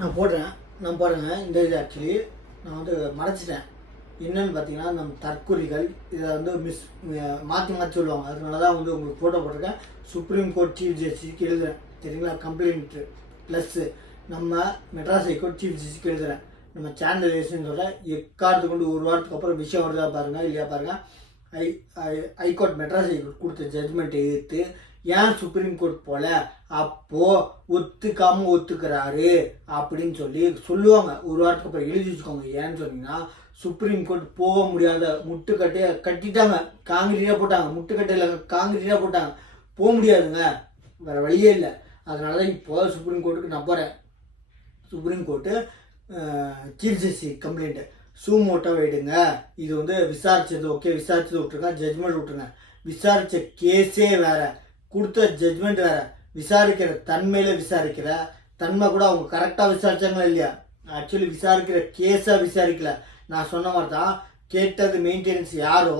நான் போடுறேன். நான் பாருங்கள், இந்த இது ஆக்சுவலி நான் வந்து மறைச்சிட்டேன். என்னென்னு பார்த்தீங்கன்னா, நம்ம தற்கொலைகள் இதை வந்து மாற்றி மாற்றி சொல்லுவாங்க. அதனால தான் வந்து உங்களுக்கு ஃபோட்டோ போட்டிருக்கேன். சுப்ரீம் கோர்ட் சீஃப் ஜஸ்டிஸ்க்கு எழுதுகிறேன், சரிங்களா? கம்ப்ளைண்ட்டு ப்ளஸ்ஸு நம்ம மெட்ராஸ் ஹைகோர்ட் சீஃப் ஜஸ்டிஸ்க்கு எழுதுகிறேன். நம்ம சேனல் ரேஷன் சொல்ல எக்காரத்து கொண்டு ஒரு வாரத்துக்கு அப்புறம் விஷயம் வருதா பாருங்கள், இல்லையா பாருங்கள். ஹைகோர்ட் மெட்ராஸ் ஹைகோர்ட் கொடுத்த ஜட்மெண்ட்டை எதிர்த்து ஏன் சுப்ரீம் கோர்ட் போல அப்போது ஒத்துக்கிறாரு அப்படின்னு சொல்லுவாங்க. ஒரு வாரத்துக்கு அப்புறம் எழுதி வச்சுக்கோங்க. ஏன்னு சொன்னீங்கன்னா, சுப்ரீம் கோர்ட் போக முடியாத முட்டுக்கட்டையை கட்டிட்டாங்க, காங்கிரீட்டாக போட்டாங்க. முட்டுக்கட்டையில் காங்கிரீட்டாக போட்டாங்க, போக முடியாதுங்க, வேறு வழியே இல்லை. அதனால தான் இப்போ சுப்ரீம் கோர்ட்டுக்கு நான் போகிறேன். Supreme court chief justice complaint சூமோட்டோவை எடுங்க. இது வந்து விசாரிச்சது ஓகே, விசாரிச்சது விட்டுருங்க, ஜட்மெண்ட் விட்டுருங்க. விசாரித்த கேஸே வேறு, கொடுத்த ஜட்மெண்ட் வேறு. விசாரிக்கிற தன்மையில் விசாரிக்கிற தன்மை கூட அவங்க கரெக்டாக விசாரிச்சாங்களா இல்லையா? ஆக்சுவலி விசாரிக்கிற கேஸாக விசாரிக்கல. நான் சொன்ன மாதிரி தான், கேட்டது மெயின்டெனன்ஸ் யாரோ,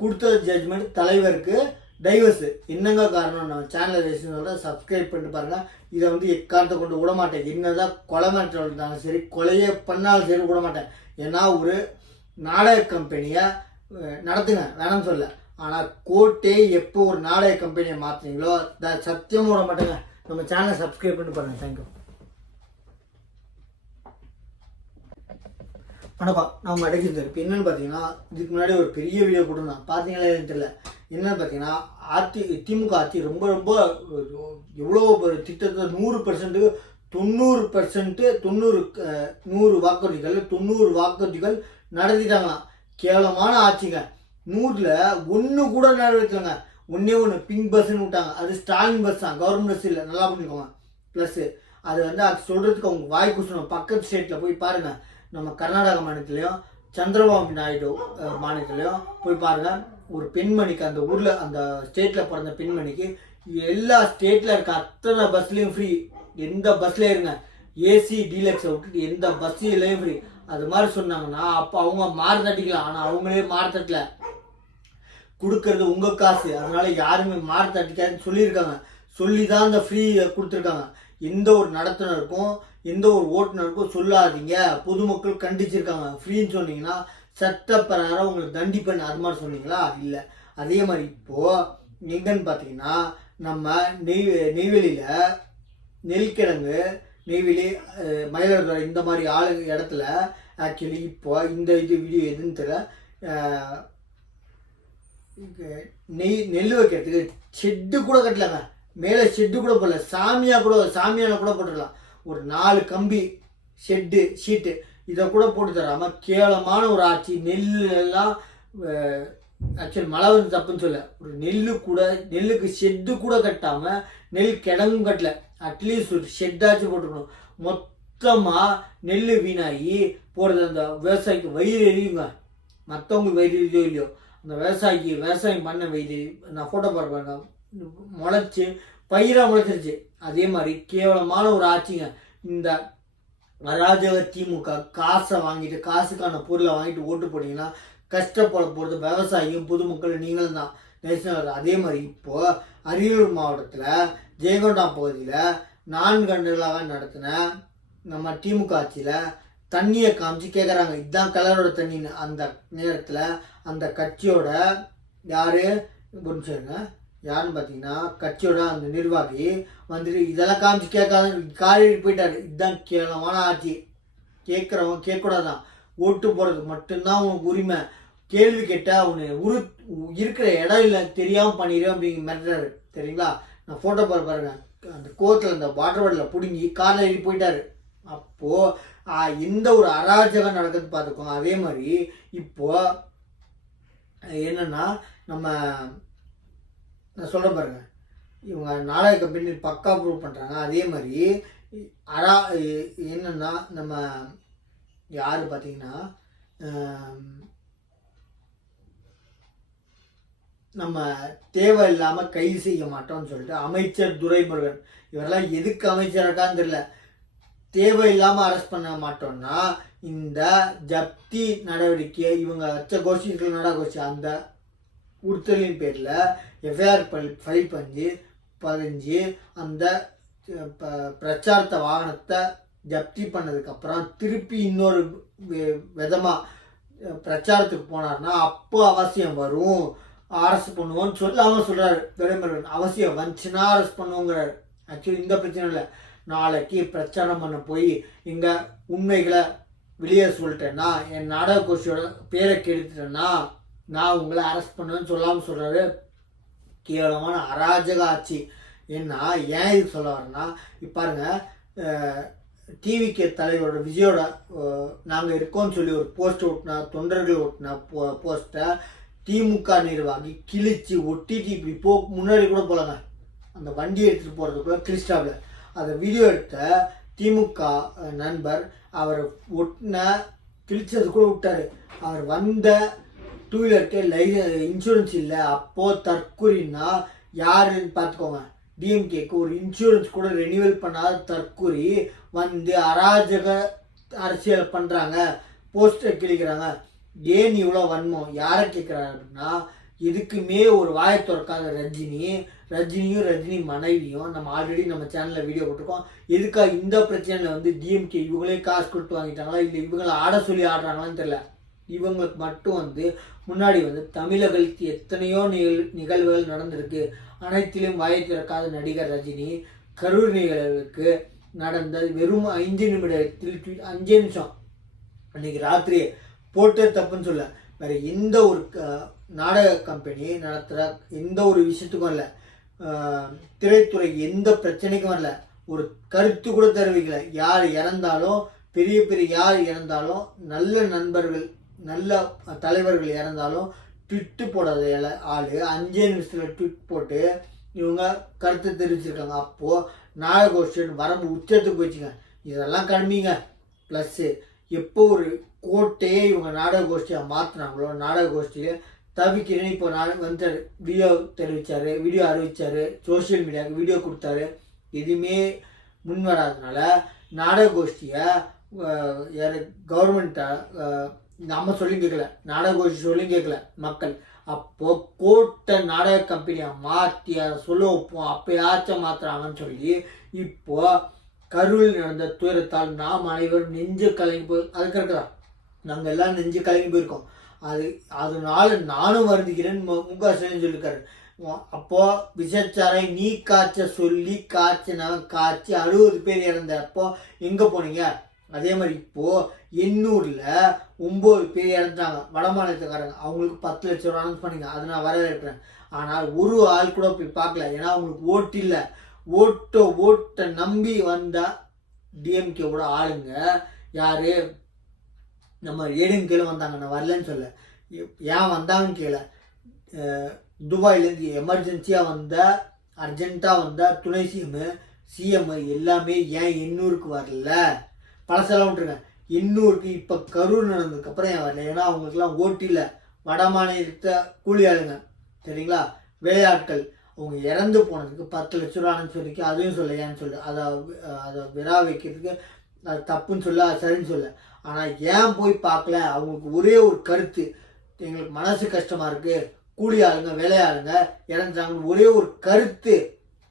கொடுத்தது ஜட்மெண்ட் தலைவருக்கு டைவர்ஸு. என்னங்க காரணம்? நம்ம சேனல் ரேஷனோட சப்ஸ்கிரைப் பண்ணிட்டு பாருங்கள். இதை வந்து எக்காரத்தை கொண்டு விட மாட்டேன். என்னதான் கொலை மாற்றம் இருந்தாலும் சரி, கொலையே பண்ணாலும் சரி விட மாட்டேன். ஏன்னா ஒரு நாடக கம்பெனியை நடத்துங்க, வேணாம்னு சொல்ல. ஆனால் கோர்ட்டே எப்போ ஒரு நாடக கம்பெனியை மாற்றுறீங்களோ சத்தியமாக விட மாட்டேங்க. நம்ம சேனலை சப்ஸ்கிரைப் பண்ணி பாருங்கள். தேங்க்யூ. வணக்கம், நான் மடக்கிருந்தேன். இப்போ என்னென்னு பார்த்தீங்கன்னா, இதுக்கு முன்னாடி ஒரு பெரிய வீடியோ போட்டிருந்தேன், பார்த்தீங்களா தெரியல. என்னென்னு பார்த்தீங்கன்னா, திமுக ஆட்சி ரொம்ப ரொம்ப எவ்வளோ திட்டத்தை 100%, 90% 100 வாக்குறுதிகள் நடத்திட்டாங்களாம். கேவலமான ஆட்சிங்க. 100ல் 1 கூட நிறைவேற்றலைங்க. ஒன்று பிங்க் பஸ்ன்னு விட்டாங்க. அது ஸ்டாலின் பஸ் தான், கவர்மெண்ட் பஸ் இல்லை. நல்லா பண்ணிக்கோங்க. ப்ளஸ்ஸு அது வந்து அது சொல்கிறதுக்கு அவங்க வாய் குசணும். பக்கத்து ஸ்டேட்டில் போய் பாருங்கள். நம்ம கர்நாடகா மாநிலத்திலையும் சந்திரபாபு நாயுடு மாநிலத்திலையும் போய் பாருங்கள். ஒரு பெண்மணிக்கு, அந்த ஊரில் அந்த ஸ்டேட்டில் பிறந்த பெண்மணிக்கு எல்லா ஸ்டேட்டில் இருக்க அத்தனை பஸ்லேயும் ஃப்ரீ. எந்த பஸ்லேயும் இருங்க, ஏசி டீலக்ஸை விட்டுட்டு எந்த பஸ்லேயும் ஃப்ரீ. அது மாதிரி சொன்னாங்கன்னா அப்போ அவங்க மாறு தட்டிக்கலாம். ஆனால் அவங்களே மாறு தட்டல. கொடுக்கறது உங்கள் காசு, அதனால யாருமே மாறு தட்டிக்காதுன்னு சொல்லியிருக்காங்க. சொல்லி தான் அந்த ஃப்ரீ கொடுத்துருக்காங்க. எந்த ஒரு நடத்துனருக்கும் எந்த ஒரு ஓட்டுநருக்கும் சொல்லாதீங்க, பொதுமக்கள் கண்டிச்சிருக்காங்க. ஃப்ரீன்னு சொன்னீங்கன்னா சட்டப்பிரகாரம் உங்களுக்கு தண்டிப்பேன், அது மாதிரி சொன்னீங்களா? இல்லை. அதே மாதிரி இப்போது எங்கன்னு பார்த்தீங்கன்னா, நம்ம நெய்வேலியில் நெல்கிழங்கு, நெய்வேலி, மயிலாடுதுறை இந்த மாதிரி இடத்துல ஆக்சுவலி இப்போ இந்த வீடியோ எதுன்னு தெரியல, நெல் வைக்கிறதுக்கு ஷெட்டு கூட கட்டலாங்க. மேலே ஷெட்டு கூட போடல, சாமியான கூட போட்டுடலாம். ஒரு 4 கம்பி ஷெட்டு ஷீட்டு இதை கூட போட்டு தராமல் கேவலமான ஒரு ஆட்சி. நெல்லாம் ஆக்சுவலி மழை வந்து தப்புன்னு சொல்ல, ஒரு நெல்லுக்கு ஷெட்டு கூட கட்டாமல் நெல் கிடங்கும் கட்டல. அட்லீஸ்ட் ஒரு ஷெட்டாச்சும் போட்டுக்கணும். மொத்தமாக நெல் வீணாகி போகிறது அந்த விவசாயிக்கு வயிறு எரியுங்க. மற்றவங்களுக்கு வயிறு எரியுதோ இல்லையோ, அந்த விவசாயிக்கு விவசாயம் பண்ண வயிறு, நான் ஃபோட்டோ பாருங்க, முளைச்சி பயிராக முளைச்சிருச்சு. அதே மாதிரி கேவலமான ஒரு ஆட்சிங்க இந்த அராஜக திமுக. காசை வாங்கிட்டு, காசுக்கான பொருளை வாங்கிட்டு ஓட்டு போட்டிங்கன்னா கஷ்டப்பட போகிறது விவசாயியும் பொதுமக்கள் நீங்களும் தான். நேஷனல். அதே மாதிரி இப்போது அரியலூர் மாவட்டத்தில் ஜெயங்கொண்டாம் பகுதியில் 4 ஆண்டுகளாக நடத்தின நம்ம திமுக ஆட்சியில் தண்ணியை காமிச்சு கேட்குறாங்க, இதுதான் கலரோட தண்ணின்னு. அந்த நேரத்தில் அந்த கட்சியோட யாருன்னு பார்த்தீங்கன்னா, கட்சியோட அந்த நிர்வாகி வந்துட்டு இதெல்லாம் காமிச்சு கேட்காத காரிட்டு போயிட்டாரு. இதுதான் கேவலமான ஆட்சி. கேட்குறவங்க கேட்கக்கூடாதான், ஓட்டு போடுறதுக்கு மட்டும்தான் உனக்கு உரிமை. கேள்வி கேட்டால் அவனு இருக்கிற இடம் இல்லை, தெரியாமல் பண்ணிடுவேன் அப்படிங்க மிரட்டுறாரு, சரிங்களா? நான் ஃபோட்டோ பாருங்க, அந்த கோர்ட்டில் அந்த வாட்டர் பாட்டில் பிடுங்கி காரில் ஏறி போயிட்டாரு. அப்போது எந்த ஒரு அராஜகம் நடக்குது பார்த்துக்கோங்க. அதே மாதிரி இப்போது என்னென்னா, நான் சொல்கிறேன் பாருங்கள், இவங்க நாடக கம்பெனி பக்கா ப்ரூவ் பண்ணுறாங்க. அதே மாதிரி என்னென்னா, நம்ம யார் பார்த்தீங்கன்னா, நம்ம தேவையில்லாமல் கைது செய்ய மாட்டோம்னு சொல்லிட்டு அமைச்சர் துரைமுருகன், இவரெல்லாம் எதுக்கு அமைச்சராக இருக்கான்னு தெரியல. தேவையில்லாமல் அரெஸ்ட் பண்ண மாட்டோம்னா இந்த ஜப்தி நடவடிக்கை இவங்க வச்ச கோஷ்டிகள் நடக்கோச்சு அந்த உறுத்தலின் பேரில் எஃப்ஐஆர் ஃபைல் பதிஞ்சு அந்த பிரச்சாரத்தை வாகனத்தை ஜப்தி பண்ணதுக்கப்புறம் திருப்பி இன்னொரு விதமாக பிரச்சாரத்துக்கு போனார்னா அப்போ அவசியம் வரும், அரெஸ்ட் பண்ணுவோன்னு சொல்லாமல் சொல்கிறாரு துரைமுருகன். அவசியம் வந்துச்சுன்னா அரெஸ்ட் பண்ணுவோங்கிறாரு. ஆக்சுவலி இந்த பிரச்சனை இல்லை, நாளைக்கு பிரச்சாரம் பண்ண போய் இங்கே உண்மைகளை வெளியே சொல்லிட்டேன்னா, என் நாடக கோஷ்டியோட பேரை கெடுத்துட்டேன்னா நான் உங்களை அரெஸ்ட் பண்ணுவேன்னு சொல்லாமல் சொல்கிறாரு. கேவலமான அராஜக ஆட்சி. ஏன்னா ஏன் இது சொல்ல வரேன்னா, இப்போ பாருங்கள், டிவிக்கு தலைவரோட விஜயோட நாங்கள் இருக்கோம்னு சொல்லி ஒரு போஸ்ட் ஓட்டினா, தொண்டர்கள் ஓட்டின போஸ்ட்டை திமுக நிர்வாகி கிழிச்சு ஒட்டிட்டு இப்படி முன்னாடி கூட போகலாங்க, அந்த வண்டி எடுத்துகிட்டு போகிறதுக்குள்ள கிறிஸ்டாவில் அதை வீடியோ எடுத்த திமுக நண்பர் அவர் ஒட்டின கிழிச்சது கூட விட்டார். அவர் வந்த டூ வீலருக்கு இன்சூரன்ஸ் இல்லை. அப்போது தற்கொலைன்னா யாருன்னு பார்த்துக்கோங்க. டிஎம்கேக்கு ஒரு இன்சூரன்ஸ் கூட ரெனியூவல் பண்ணாத தற்கொலை வந்து அராஜக அரசியல் பண்ணுறாங்க, போஸ்டர் கிழிக்கிறாங்க. ஏன் இவ்வளோ வன்மம் யாரை கேட்குறாங்க அப்படின்னா, எதுக்குமே ஒரு வாயை திறக்காத ரஜினியும் ரஜினி மனைவியும் நம்ம ஆல்ரெடி நம்ம சேனலில் வீடியோ போட்டிருக்கோம். எதுக்காக இந்த பிரச்சனையில் வந்து டிஎம்கே இவங்களே காசு கொடுத்து வாங்கிட்டாங்களா இல்லை இவங்களை ஆட சொல்லி ஆடுறாங்களான்னு தெரியல. இவங்களுக்கு மட்டும் வந்து முன்னாடி வந்து தமிழர்களுக்கு எத்தனையோ நிகழ்வுகள் நடந்திருக்கு. அனைத்திலும் வாயை திறக்காத நடிகர் ரஜினி கரூர் நிகழ்வுக்கு நடந்த வெறும் 5 நிமிடத்தில் 5 நிமிஷம் அன்றைக்கி ராத்திரி போட்டு தப்புன்னு சொல்ல. வேறு எந்த ஒரு நாடக கம்பெனி நடத்துகிற எந்த ஒரு விஷயத்துக்கும் இல்லை, திரைத்துறை எந்த பிரச்சனைக்கும் வரல, ஒரு கருத்து கூட தெரிவிக்கல. யார் இறந்தாலும் யார் இறந்தாலும் நல்ல நண்பர்கள் நல்ல தலைவர்கள் இறந்தாலும் ட்விட்டு போடாத ஆள் 5 நிமிஷத்தில் ட்விட் போட்டு இவங்க கருத்து தெரிவிச்சிருக்காங்க. அப்போது நாடகோஷ்டின்னு வரம்பு உச்சத்துக்கு போச்சுங்க. இதெல்லாம் கம்மிங்க. ப்ளஸ்ஸு எப்போ ஒரு கோட்டையே இவங்க நாடக கோஷ்டியாக மாற்றினாங்களோ, நாடக கோஷ்டியில் தவிக்கிறேன்னு இப்போ வந்து வீடியோ தெரிவித்தார், வீடியோ அறிவித்தார், சோஷியல் மீடியாவுக்கு வீடியோ கொடுத்தாரு. எதுவுமே முன் வராதனால நாடக கோஷ்டியை யார் கவர்மெண்ட்டை நம்ம சொல்லி கேட்கல, நாடக கோஷ்டி சொல்லி கேட்கல மக்கள். அப்போது கோட்டை நாடக கம்பெனியை மாற்றி அதை சொல்ல வைப்போம், அப்போயாச்சும் மாற்றுறாங்கன்னு சொல்லி இப்போது கரூரில் நடந்த துயரத்தால் நாம் அனைவரும் நெஞ்சு கலங்கி அதுக்கு இருக்கிறோம். நாங்கள் எல்லாம் நெஞ்சு கலங்கி போயிருக்கோம். அதனால நானும் வருந்துகிறேன்னு முக ஸ்டாலின் சொல்லியிருக்காரு. அப்போது விஷச்சாரை நீ காய்ச்ச சொல்லி காய்ச்சினவன் காய்ச்சி 60 பேர் இறந்த அப்போ எங்கே போனீங்க? அதே மாதிரி இப்போது எண்ணூரில் 9 பேர் இறந்துட்டாங்க வட மாநிலத்துக்காரங்க. அவங்களுக்கு 10 லட்சம் ரூபா அனௌன்ஸ் பண்ணிங்க, அதை நான் வரவேற்கிறேன். ஆனால் ஒரு ஆள் கூட போய் பார்க்கல. ஏன்னா அவங்களுக்கு ஓட்டு இல்லை. ஓட்டை நம்பி வந்த டிஎம்கேவோட ஆளுங்க யார்? நம்ம ஏடிஎம்கேல வந்தாங்க. நான் வரலன்னு சொல்ல, ஏன் வந்தாங்கன்னு கேள. துபாயிலேருந்து எமர்ஜென்சியாக வந்த அர்ஜென்ட்டாக வந்த துணை சிஎம் எல்லாமே ஏன் எண்ணூருக்கு வரல? பழசெல்லாம் விட்டுருங்க. எண்ணூருக்கு இப்போ கரூர் நடந்ததுக்கப்புறம் ஏன் வரல? ஏன்னா அவங்களுக்குலாம் ஓட்டு இல்லை. வட மாநிலத்தை கூலி ஆளுங்க, சரிங்களா, வேலையாட்கள். அவங்க இறந்து போனதுக்கு 10 லட்ச ரூபான்னு சொல்லிக்கு அதையும் சொல்ல, ஏன்னு சொல்லு, அதை விரா வைக்கிறதுக்கு அது தப்புன்னு சொல்ல, அது சரின்னு சொல்ல. ஆனால் ஏன் போய் பார்க்கல? அவங்களுக்கு ஒரே ஒரு கருத்து, எங்களுக்கு மனசு கஷ்டமாக இருக்குது, கூலி ஆளுங்க வேலையாளுங்க இறந்துட்டாங்கன்னு ஒரே ஒரு கருத்து.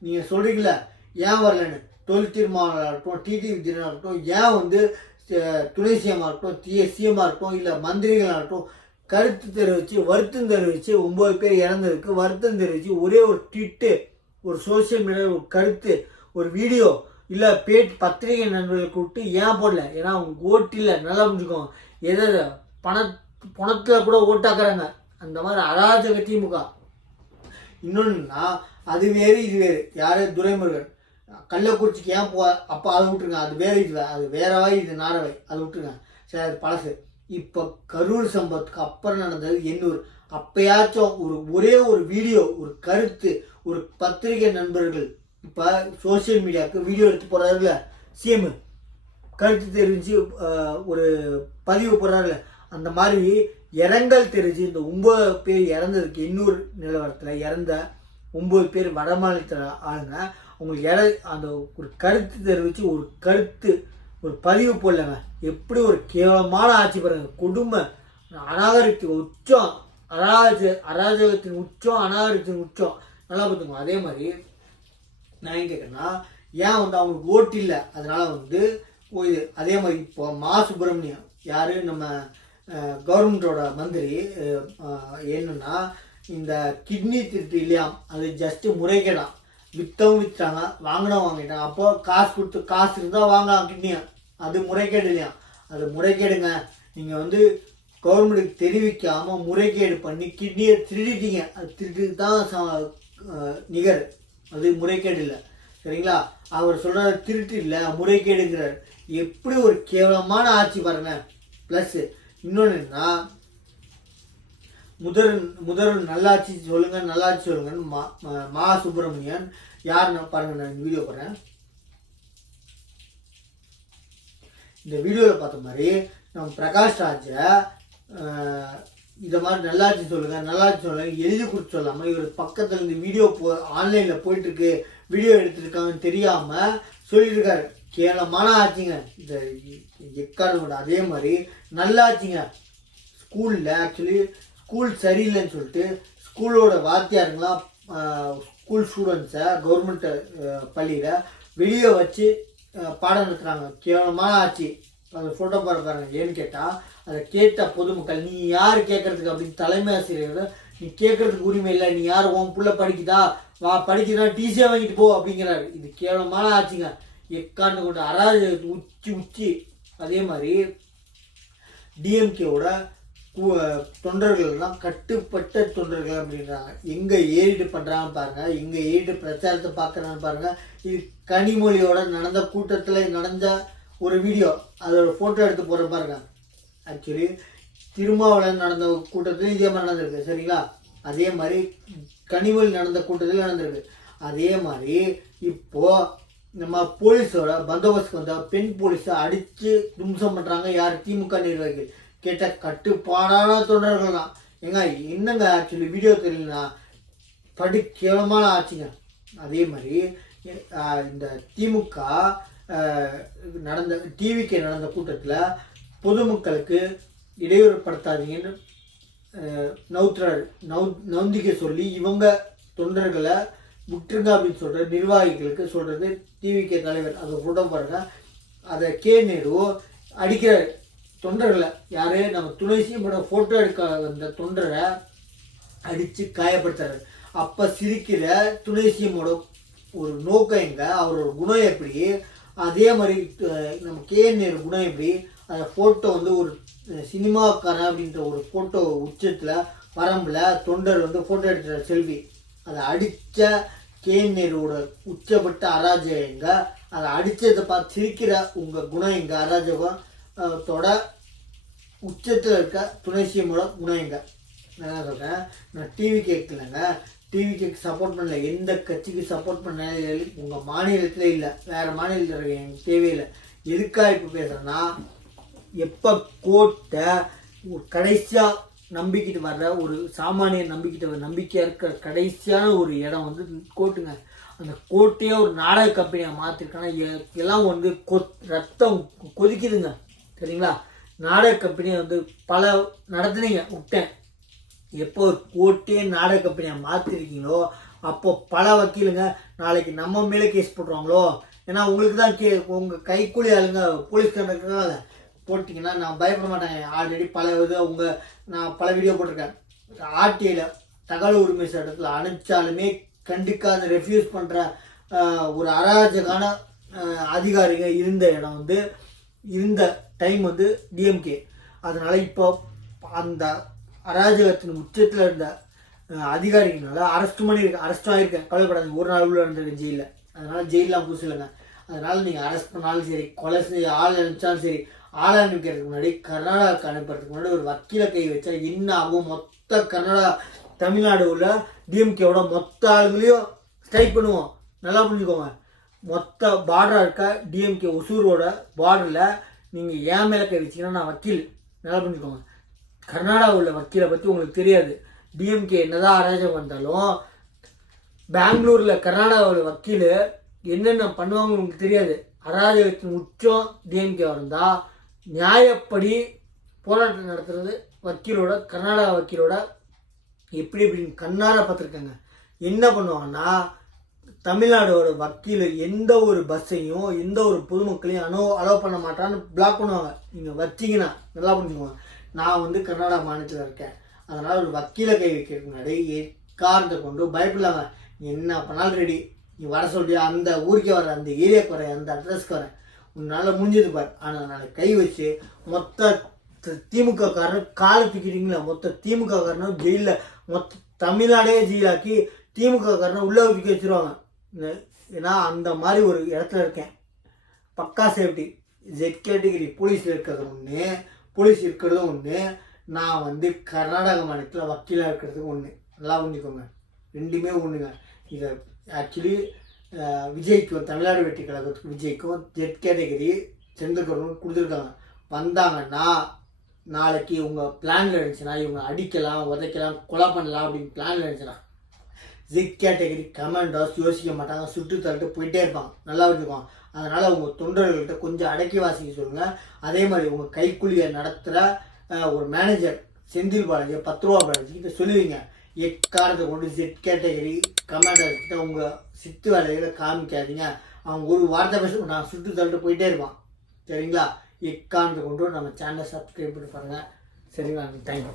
நீங்கள் சொல்கிறீங்களா ஏன் வரலன்னு? தொழில் தீர்மானமாக இருக்கட்டும், டிடிவி தினமாக இருக்கட்டும், ஏன் வந்து துணை சிஎம்மாக இருக்கட்டும், சிஎம்மாக இருக்கட்டும், இல்லை மந்திரிகளாக இருக்கட்டும், கருத்து தெரிவித்து வருத்தம் தெரிவித்து 9 பேர் இறந்ததுக்கு வருத்தம் தெரிவித்து ஒரே ஒரு ட்விட்டு, ஒரு சோசியல் மீடியாவில் ஒரு கருத்து, ஒரு வீடியோ, இல்லை பத்திரிகை நண்பர்கள் கூப்பிட்டு ஏன் போடல? ஏன்னா அவங்க ஓட்டு இல்லை. நல்லா புரிஞ்சுக்கோங்க. எதை பணத்தில் கூட ஓட்டாக்குறாங்க. அந்த மாதிரி அராஜக திமுக. இன்னொன்றுனா அது வேறு இது வேறு. யார்? துரைமுருகன் கள்ளக்குறிச்சிக்கு ஏன் அப்போ அதை விட்டுருங்க, அது வேறு இது அது வேறவை, இது நாரவை, அது விட்டுருங்க. சரி, அது பழசு. இப்போ கரூர் சம்பவத்துக்கு அப்புறம் நடந்தது எண்ணூர். அப்பயாச்சும் ஒரே ஒரு வீடியோ, ஒரு கருத்து, ஒரு பத்திரிகை நண்பர்கள் இப்போ சோசியல் மீடியாவுக்கு வீடியோ எடுத்து போடுறாருல சிஎம், கருத்து தெரிஞ்சு ஒரு பதிவு போடுறாருல, அந்த மாதிரி இரங்கல் தெரிஞ்சு இந்த 9 பேர் இறந்ததுக்கு எண்ணூர் நிலவரத்தில் இறந்த 9 பேர் வட மாநிலத்தில் ஆளுங்க. அவங்களுக்கு அந்த ஒரு கருத்து தெரிவித்து ஒரு கருத்து ஒரு பதிவு போடலங்க. எப்படி ஒரு கேவலமான ஆட்சி பாருங்க. கொடுமை, அநாகரிகத்தின் உச்சம், அராஜகத்தின் உச்சம், அநாகரிகத்தின் உச்சம். நல்லா பார்த்துக்கோங்க. அதே மாதிரி நான் ஏன் கேட்குறேன்னா, ஏன் வந்து அவங்களுக்கு ஓட்டு இல்லை, அதனால் வந்து போயிது. அதே மாதிரி இப்போ மா சுப்பிரமணியம் யார் நம்ம கவர்மெண்ட்டோட மந்திரி என்னன்னா இந்த கிட்னி திருட்டு இல்லையாம், அது ஜஸ்ட்டு முறைகேடாம். விற்றவும் விற்றாங்க, வாங்கினவும் வாங்கிட்டாங்க. அப்போ காசு கொடுத்து காசு இருந்தால் வாங்கலாம் கிட்னியை, அது முறைகேடு இல்லையா? அது முறைகேடுங்க. நீங்கள் வந்து கவர்மெண்ட்டுக்கு தெரிவிக்காமல் முறைகேடு பண்ணி கிட்னியை திருடிட்டீங்க. அது திருட்டு தான் நிகர், அது முறைகேடு இல்லை. சரிங்களா? அவர் சொல்கிற திருட்டு இல்லை, முறைகேடுங்கிறார். எப்படி ஒரு கேவலமான ஆட்சி பாருங்க. ப்ளஸ் இன்னொன்று என்னன்னா, முதல் நல்லாட்சி சொல்லுங்க, நல்லாட்சி சொல்லுங்கன்னு மா சுப்பிரமணியன் யாருன்னு பாருங்க. நான் வீடியோ போடுறேன். இந்த வீடியோவில் பார்த்த மாதிரி நம்ம பிரகாஷ் ராஜை இதை மாதிரி நல்லாட்சி சொல்லுங்க, நல்லாட்சி சொல்லுங்க எழுதி கொடுத்து சொல்லாமல் இவர் பக்கத்தில் இந்த வீடியோ ஆன்லைனில் போயிட்டுருக்கு, வீடியோ எடுத்துருக்காங்கன்னு தெரியாமல் சொல்லியிருக்காரு. கேவலமான ஆட்சிங்க இந்த எக்காரணம். அதே மாதிரி நல்லாட்சிங்க. ஸ்கூலில் ஆக்சுவலி ஸ்கூல் சரியில்லைன்னு சொல்லிட்டு ஸ்கூலோட வாத்தியாருங்களாம் ஸ்கூல் ஸ்டூடெண்ட்ஸை கவர்மெண்ட் பள்ளியில் வெளியே வச்சு பாடம் நடத்துகிறாங்க. கேவலமான ஆட்சி. அந்த ஃபோட்டோ பாருங்க. ஏன்னு கேட்டால் அதை கேட்ட பொதுமக்கள், நீ யார் கேட்கறதுக்கு அப்படின்னு தலைமை ஆசிரியர், நீ கேட்கறதுக்கு உரிமை இல்லை, நீ யார் உன் புள்ள படிக்குதா, வா படிக்கிறா டிசியாக வாங்கிட்டு போ அப்படிங்கிறாரு. இது கேவலமான ஆட்சிங்க. எக்காண்டு கொண்டு அராஜ உச்சி. அதே மாதிரி டிஎம்கேவோட தொண்டர்கள்லாம் கட்டுப்பட்ட தொண்டர்கள் அப்படின்றாங்க. எங்கே ஏறிட்டு பண்ணுறாங்க பாருங்கள், எங்கே ஏறிட்டு பிரச்சாரத்தை பார்க்குறான்னு பாருங்கள். இது கனிமொழியோட நடந்த கூட்டத்தில் நடந்த ஒரு வீடியோ, அதோட ஃபோட்டோ எடுத்து போகிற பாருங்க. ஆக்சுவலி திருமாவளவன் நடந்த கூட்டத்தில் இதே மாதிரி நடந்திருக்கு. சரிங்களா? அதே மாதிரி கனிமொழி நடந்த கூட்டத்தில் நடந்திருக்கு. அதே மாதிரி இப்போது நம்ம போலீஸோட பந்தோபஸ்துக்கு வந்த பெண் போலீஸை அடித்து தும்சம் பண்ணுறாங்க யார்? திமுக நிர்வாகிகள். கேட்ட கட்டுப்பாடான தொண்டர்கள் தான். என்னங்க ஆக்சுவலி வீடியோ தெரியலனா கேவலமான ஆச்சுங்க. அதே மாதிரி இந்த திமுக நடந்த டிவிக்கு நடந்த கூட்டத்தில் பொதுமக்களுக்கு இடையூறுப்படுத்தாதீங்கன்னு நவுந்திக்க சொல்லி இவங்க தொண்டர்களை விட்டுருங்க அப்படின்னு சொல்கிற நிர்வாகிகளுக்கு சொல்கிறது டிவிகே தலைவர். அதை ஃபோட்டோ பாருங்க. அதை நேரு அடிக்கிறார் தொண்டர்களை. யார்? நம்ம துணை சிஎம்மோட ஃபோட்டோ எடுக்க வந்த தொண்டரை அடித்து காயப்படுத்துறாரு. அப்போ சிரிக்கிற துணை சிஎம்மோட ஒரு நோக்கம் எங்கே, அவரோட குணம் எப்படி, அதே மாதிரி நம்ம நேரு குணம் எப்படி, அந்த ஃபோட்டோ வந்து ஒரு சினிமாக்காரன் அப்படின்ற ஒரு ஃபோட்டோ உச்சத்தில் வரம்பில் தொண்டர் வந்து ஃபோட்டோ எடுத்துகிற செல்வி. அதை அடித்த நேருவோட உச்சப்பட்ட அராஜகம் எங்கே, அதை அடித்ததை பார்த்து சிரிக்கிற உங்கள் குணம் எங்கே, அராஜகத்தோட உச்சத்தில் இருக்க துணை சிஎம்மோட குணம் எங்கே. நான் என்ன சொல்கிறேன், நான் டிவி கேட்கலங்க, டிவி கேக்கு சப்போர்ட் பண்ணல, எந்த கட்சிக்கு சப்போர்ட் பண்ண உங்கள் மாநிலத்தில் இல்லை, வேறு மாநிலத்தில் இருக்க எனக்கு தேவையில்லை. எதுக்காக இப்போ பேசுகிறேன்னா, எப்போ கோர்ட்டை கடைசியாக நம்பிக்கிட்டு வர்ற ஒரு சாமானிய நம்பிக்கையாக இருக்கிற கடைசியான ஒரு இடம் வந்து கோர்ட்டுங்க. அந்த கோர்ட்டையே ஒரு நாடக கம்பெனியாக மாற்றிருக்காங்கன்னா எல்லாம் வந்து ரத்தம் கொதிக்குதுங்க. சரிங்களா? நாடக கம்பெனியை வந்து பல நடத்துனீங்க விட்டேன். எப்போ ஒரு கோர்ட்டே நாடக கம்பெனியாக மாற்றிருக்கீங்களோ அப்போ பல வக்கீலுங்க நாளைக்கு நம்ம மேலே கேஸ் போட்டுருவாங்களோ. ஏன்னா உங்களுக்கு தான் உங்கள் கைக்கூலி ஆளுங்க போலீஸ்காரங்க போட்டிங்கன்னா நான் பயப்பட மாட்டேன். ஆல்ரெடி பல நான் பல வீடியோ போட்டிருக்கேன். ஆர்டிஐயில் தகவல் உரிமை சட்டத்தில் அனுப்பிச்சாலுமே கண்டிக்காத ரெஃப்யூஸ் பண்ணுற ஒரு அராஜகான அதிகாரிங்க இருந்த இடம் வந்து இருந்த டைம் வந்து டிஎம்கே. அதனால் இப்போ அந்த அராஜகத்தின் உச்சத்தில் இருந்த அதிகாரிகளால் அரெஸ்ட் ஆகியிருக்கேன். கவலைப்படாதீங்க, ஒரு நாள் உள்ள இருந்திருக்கேன் ஜெயிலில். அதனால் ஜெயிலெலாம் புதுசு இல்லைங்க. அதனால் நீங்கள் அரெஸ்ட் பண்ணாலும் சரி, கொலை செய்ய ஆள் அனுப்பிச்சாலும் சரி, ஆள் அனுப்பிக்கிறதுக்கு முன்னாடி கர்நாடகாவுக்கு அனுப்புறதுக்கு முன்னாடி ஒரு வக்கீலை கை வச்சா என்ன ஆகும்? மொத்த கர்நாடகா தமிழ்நாடு உள்ள டிஎம்கேவோட மொத்த ஆளுங்களையும் ஸ்ட்ரைக் பண்ணுவோம். நல்லா புரிஞ்சுக்கோங்க. மொத்த பார்டராக இருக்க டிஎம்கே ஒசூரோட பார்டரில் நீங்கள் ஏன் மேலே கை வச்சிங்கன்னா நான் வக்கீல். நல்லா புரிஞ்சுக்கோங்க. கர்நாடகா உள்ள வக்கீலை பற்றி உங்களுக்கு தெரியாது. டிஎம்கே என்னதான் அராஜகம் வந்தாலும் பெங்களூரில் கர்நாடகாவில் வக்கீல் என்னென்ன பண்ணுவாங்கன்னு உங்களுக்கு தெரியாது. அராஜகத்தின் உச்சம் டிஎம்கே இருந்தால் நியாயப்படி போராட்டம் நடத்துறது வக்கீலோட கர்நாடகா வக்கீலோட எப்படி இப்படின்னு கண்ணார பார்த்துருக்காங்க. என்ன பண்ணுவாங்கன்னா தமிழ்நாடோட வக்கீல் எந்த ஒரு பஸ்ஸையும் எந்த ஒரு பொதுமக்களையும் அலோவ் பண்ண மாட்டான்னு பிளாக் பண்ணுவாங்க. நீங்கள் வச்சிங்கன்னா நல்லா புரிஞ்சுக்கோங்க. நான் வந்து கர்நாடகா மாநிலத்தில் இருக்கேன். அதனால் ஒரு வக்கீலை கை வைக்கிறதுக்கு முன்னாடி காரணத்தை கொண்டு பயப்படலாங்க. நீ என்ன பண்ணாலும் ரெடி, நீ வர சொல்லியா, அந்த ஊருக்கே வர, அந்த ஏரியாவுக்கு வர, அந்த அட்ரஸ்க்கு வரேன், உன்னால் முடிஞ்சது பார். ஆனால் நான் கை வச்சு மொத்த திமுக காரனும் காலை தூக்கிட்டீங்களா, மொத்த திமுக காரனும் ஜெயிலில், மொத்த தமிழ்நாடே ஜெயிலாக்கி திமுக காரனை உள்ளே தூக்கி வச்சுருவாங்க. ஏன்னா அந்த மாதிரி ஒரு இடத்துல இருக்கேன். பக்கா சேஃப்டி. ஜெட் கேட்டகிரி போலீஸில் இருக்கிறது ஒன்று, போலீஸ் இருக்கிறதும் ஒன்று, நான் வந்து கர்நாடக மாநிலத்தில் வக்கீலாக இருக்கிறதுக்கு ஒன்று. நல்லா புரிஞ்சுக்கோங்க, ரெண்டுமே ஒன்றுங்க. இதை ஆக்சுவலி விஜய்க்கும் தமிழ்நாடு வெற்றி கழகத்துக்கு விஜய்க்கும் ஜெட் கேட்டகிரி செந்தில்கரும் கொடுத்துருக்காங்க. வந்தாங்கன்னா நாளைக்கு உங்கள் பிளானில் இருந்துச்சுன்னா இவங்க அடிக்கலாம், உதைக்கலாம், கொலை பண்ணலாம் அப்படின்னு பிளானில் இருந்துச்சுன்னா ஜெட் கேட்டகிரி கமாண்டர்ஸ் யோசிக்க மாட்டாங்க, சுட்டு தள்ளிட்டு போயிட்டே இருப்பாங்க. நல்லா வச்சுக்குவாங்க. அதனால் உங்கள் தொண்டர்கள்ட்ட கொஞ்சம் அடக்கி வாசிக்க சொல்லுங்கள். அதே மாதிரி உங்கள் கைக்கூலியை நடத்துகிற ஒரு மேனேஜர் செந்தில் பாலாஜி 10 ரூபா பாலாஜிக்கிட்ட சொல்லுவீங்க, எக்காரத்தை கொண்டு ஜெட் கேட்டகிரி கமாண்டர்ஸ்கிட்ட உங்கள் சித்து வேலைகளை காமிக்காதீங்க, அவங்க ஒரு வார்த்தை பேச நான் சுட்டு தள்ளிட்டு போயிட்டே இருப்பான். சரிங்களா? எக்காரத்தை கொண்டு நம்ம சேனலை சப்ஸ்கிரைப் பண்ணி பாருங்கள். சரிங்களா? தேங்க்யூ.